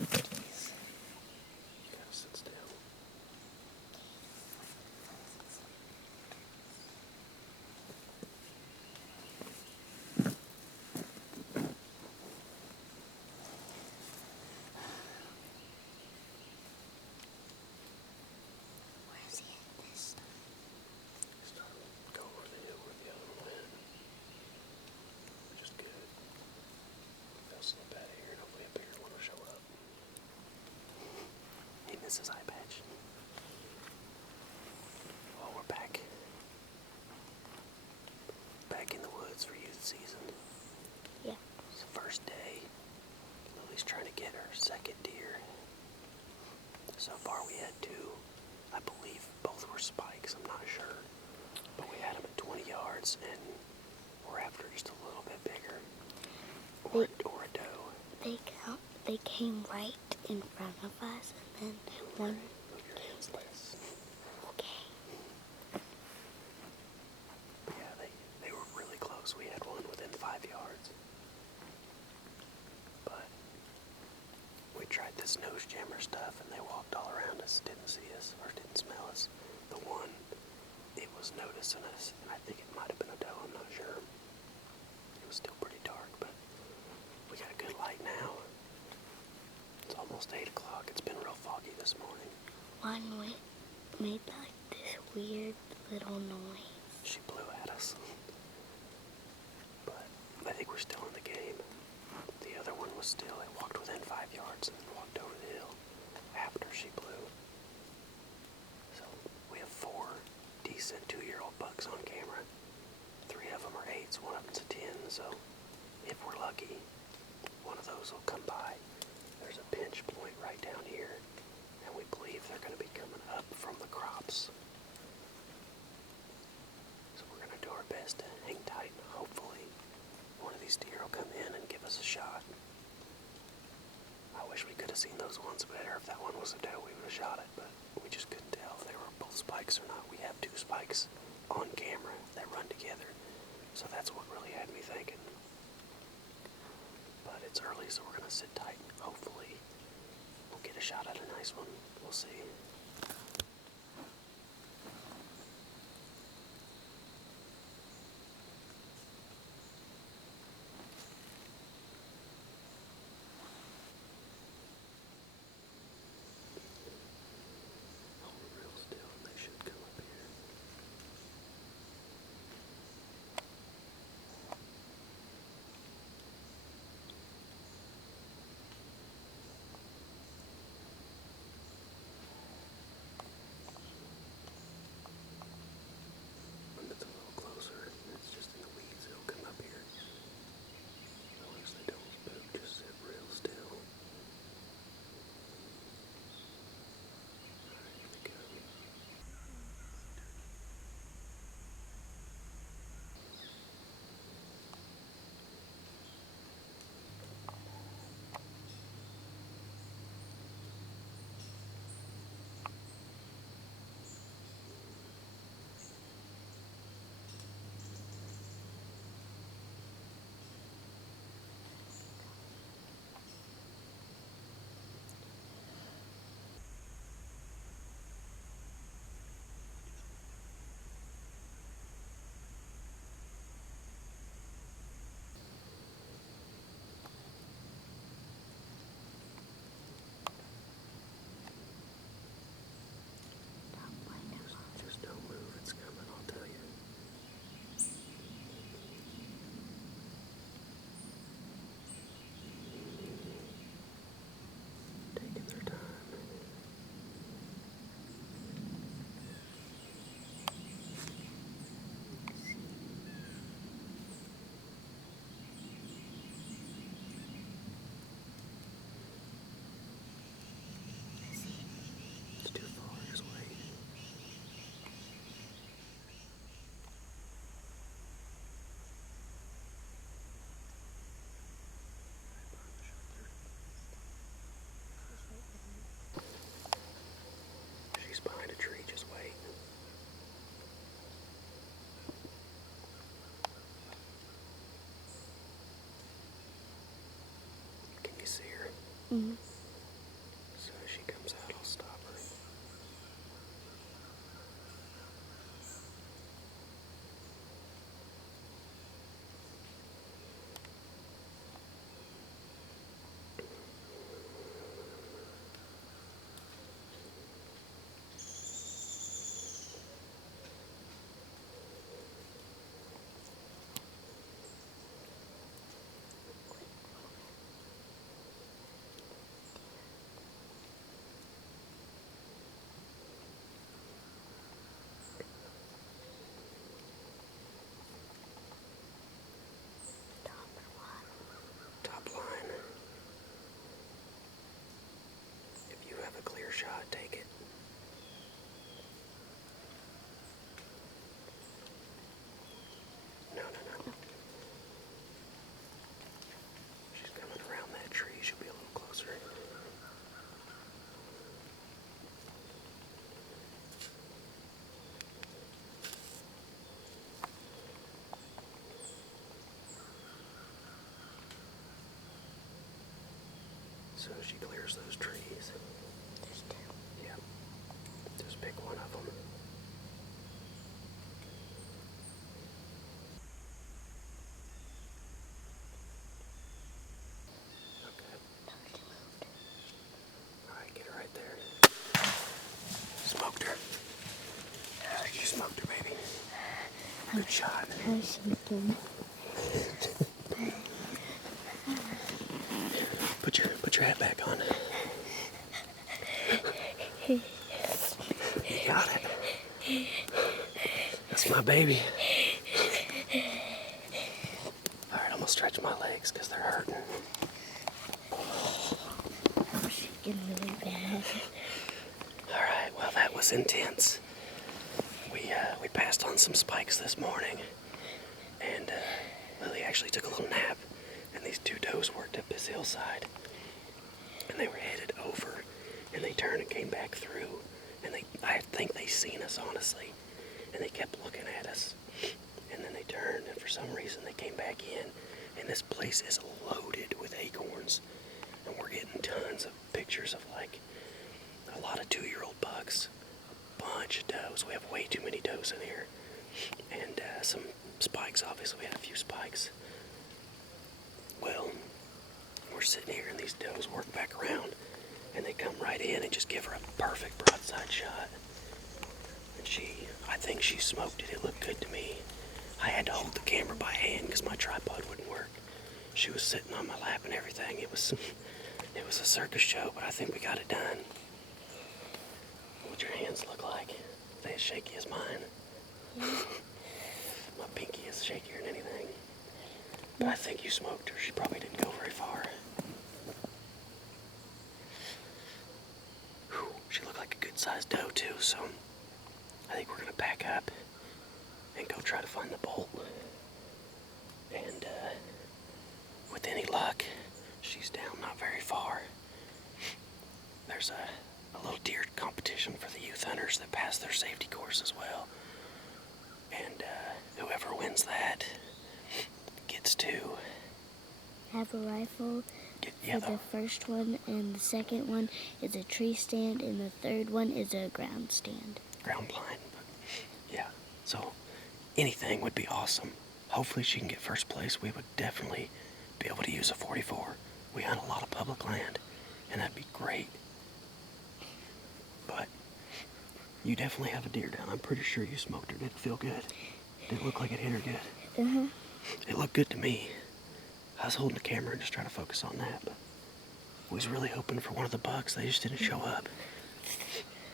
You gotta sit still. Where's he at this time? Start go over the hill where the other one went. Which is good. They'll slip out of here and hopefully a bigger one will show up. He misses eye patch. Oh, we're back. Back in the woods for youth season. Yeah. It's the first day. Lily's trying to get her second deer. So far we had two. I believe both were spikes, I'm not sure. But we had them at 20 yards and we're after just a little bit bigger. Or a doe. They came right in front of us, and then one. Move your hands less. Okay. But yeah, they were really close. We had one within 5 yards. But we tried this nose jammer stuff and they walked all around us, didn't see us, or didn't smell us. The one, it was noticing us, and I think it might have been a doe, I'm not sure. It was still pretty dark, but we got a good light now. It's almost 8 o'clock. It's been real foggy this morning. One made like this weird little noise. She blew at us. But I think we're still in the game. The other one was still, it walked within 5 yards and then walked over the hill after she blew. So we have 4 decent 2-year-old bucks on camera. 3 of them are 8s, one of them's a 10, so if we're lucky, one of those will come by. There's a pinch point right down here, and we believe they're going to be coming up from the crops. So we're going to do our best to hang tight, and hopefully one of these deer will come in and give us a shot. I wish we could have seen those ones better. If that one was a doe, we would have shot it, but we just couldn't tell if they were both spikes or not. We have 2 spikes on camera that run together, so that's what really had me thinking. But it's early, so we're going to sit tight. Hopefully we'll get a shot at a nice one. We'll see. Hold real still and they should come up here. When it's a little closer, it's just in the weeds, it'll come up here. As long as they don't spook, just sit real still. Alright, here we go. Just don't move, it's coming, I'll tell you. Taking their time. It's too far, just wait. She's behind a tree, just wait. Can you see her? Mm-hmm. shot. Take it. No, no, no. She's coming around that tree. She'll be a little closer. So she clears those trees. There's two. Yeah. Just pick one of them. Okay. Alright, get her right there. Smoked her. You smoked her, baby. Good shot. I see them. Put your hat back on. You got it. That's my baby. Alright, I'm gonna stretch my legs because they're hurting. I'm shaking really bad. Alright, well that was intense. We passed on some spikes this morning. And Lily actually took a little nap. And these two does worked up this hillside. And they were headed over. And they turned and came back through. And I think they seen us, honestly. And they kept looking at us. And then they turned, and for some reason they came back in. And this place is loaded with acorns. And we're getting tons of pictures of, like, a lot of 2-year-old bucks. A bunch of does. We have way too many does in here. And some spikes, obviously. We had a few spikes. Well, we're sitting here, and these does work back around. And they come right in and just give her a perfect broadside shot. And I think she smoked it. It looked good to me. I had to hold the camera by hand because my tripod wouldn't work. She was sitting on my lap and everything. It was a circus show, but I think we got it done. What'd your hands look like? Are they as shaky as mine? My pinky is shakier than anything. But I think you smoked her. She probably didn't go very far. Whew, she looked like a good-sized doe, too, so I think we're going to pack up and go try to find the bolt. And with any luck, she's down not very far. There's a little deer competition for the youth hunters that pass their safety course as well. And whoever wins that gets to Have a rifle yeah, for the first one, and the second one is a tree stand, and the third one is a ground stand. ground blind. But yeah, so anything would be awesome. Hopefully she can get first place. We would definitely be able to use a 44. We hunt a lot of public land, and that'd be great. But you definitely have a deer down. I'm pretty sure you smoked her. Did it feel good? Did it look like it hit her good? Uh-huh. It looked good to me. I was holding the camera and just trying to focus on that, but I was really hoping for one of the bucks. They just didn't show up.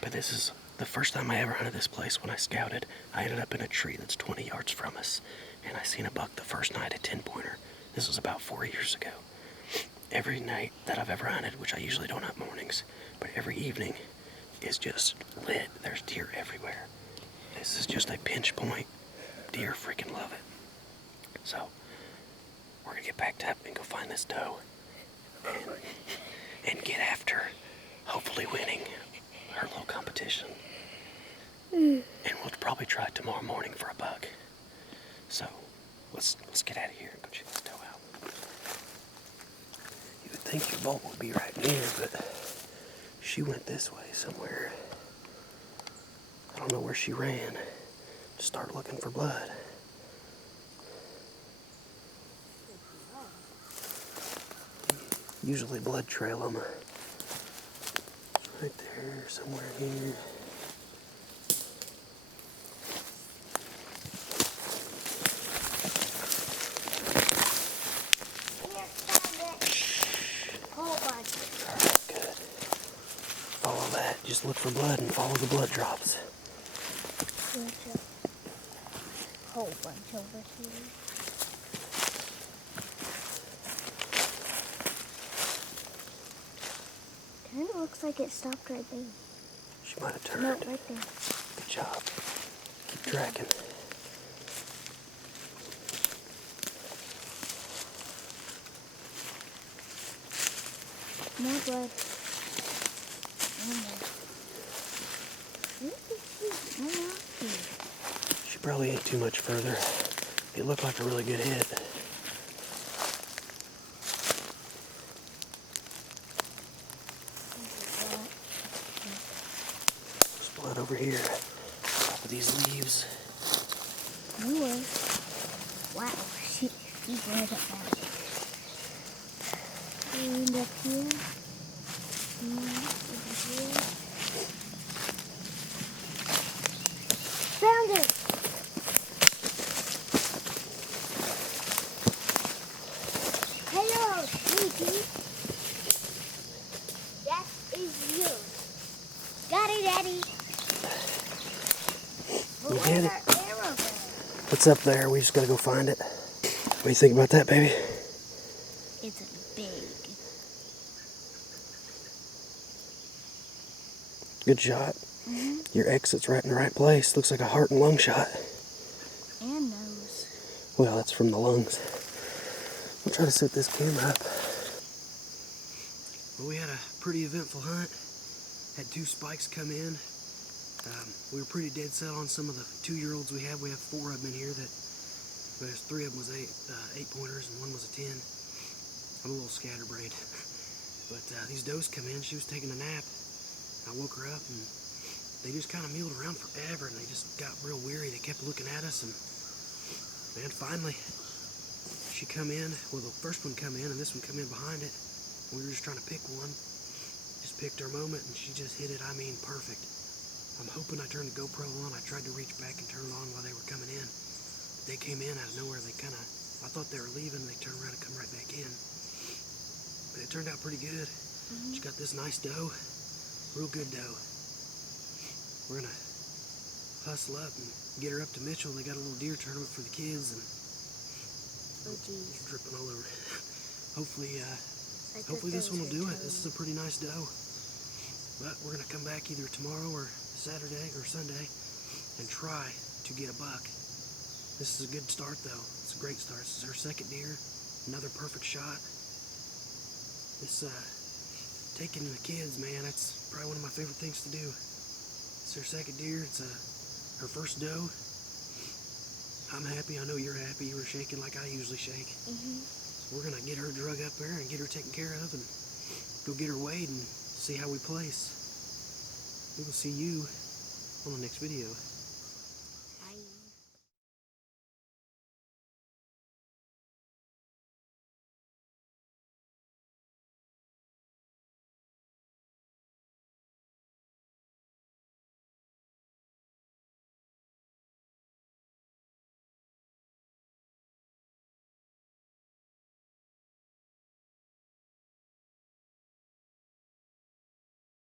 But this is the first time I ever hunted this place. When I scouted, I ended up in a tree that's 20 yards from us, and I seen a buck the first night, a 10-pointer. This was about 4 years ago. Every night that I've ever hunted, which I usually don't hunt mornings, but every evening is just lit. There's deer everywhere. This is just a pinch point. Deer freaking love it. So we're gonna get packed up and go find this doe and get after hopefully winning her little competition. And we'll probably try tomorrow morning for a buck. So let's get out of here and go check this doe out. You would think your bolt would be right near, but she went this way somewhere. I don't know where she ran. Just started looking for blood. Usually blood trail them. Right there, somewhere here. Good. Follow that. Just look for blood and follow the blood drops. There's a whole bunch over here. Kind of looks like it stopped right there. She might have turned. No, right there. Good job. Keep tracking. More blood. She probably ate too much further. It looked like a really good hit. There's blood over here. Top of these leaves. Anyway. Wow, she's right up at it. And up here. And over here. Found it! Hello, sweetie. That is yours. Got it, Daddy. We did it. Arrowhead. What's up there? We just gotta go find it. What do you think about that, baby? It's big. Good shot. Your exit's right in the right place. Looks like a heart and lung shot. And nose. Well, that's from the lungs. I'll try to set this camera up. Well, we had a pretty eventful hunt. Had 2 spikes come in. We were pretty dead set on some of the 2-year-olds we have. We have 4 of them in here. There's 3 of them was 8 pointers and 1 was a 10. I'm a little scatterbrained. But these does come in. She was taking a nap. I woke her up and they just kind of milled around forever and they just got real weary. They kept looking at us and man, finally she come in. Well, the first one come in and this one come in behind it. We were just trying to pick one. Just picked our moment and she just hit it, I mean, perfect. I'm hoping I turned the GoPro on. I tried to reach back and turn it on while they were coming in. They came in out of nowhere. They kind of, I thought they were leaving. They turned around and come right back in. But it turned out pretty good. She got this nice doe. Real good doe. We're gonna hustle up and get her up to Mitchell. They got a little deer tournament for the kids and Oh, geez. dripping all over. Hopefully, I thought hopefully that this was one will her do it. toe. This is a pretty nice doe. But we're gonna come back either tomorrow or Saturday or Sunday and try to get a buck. This is a good start though. It's a great start. This is her second deer. Another perfect shot. This taking the kids, man, that's probably one of my favorite things to do. It's her second deer. It's her first doe. I'm happy. I know you're happy. You were shaking like I usually shake. So we're gonna get her drug up there and get her taken care of and go get her weighed and see how we place. We will see you on the next video.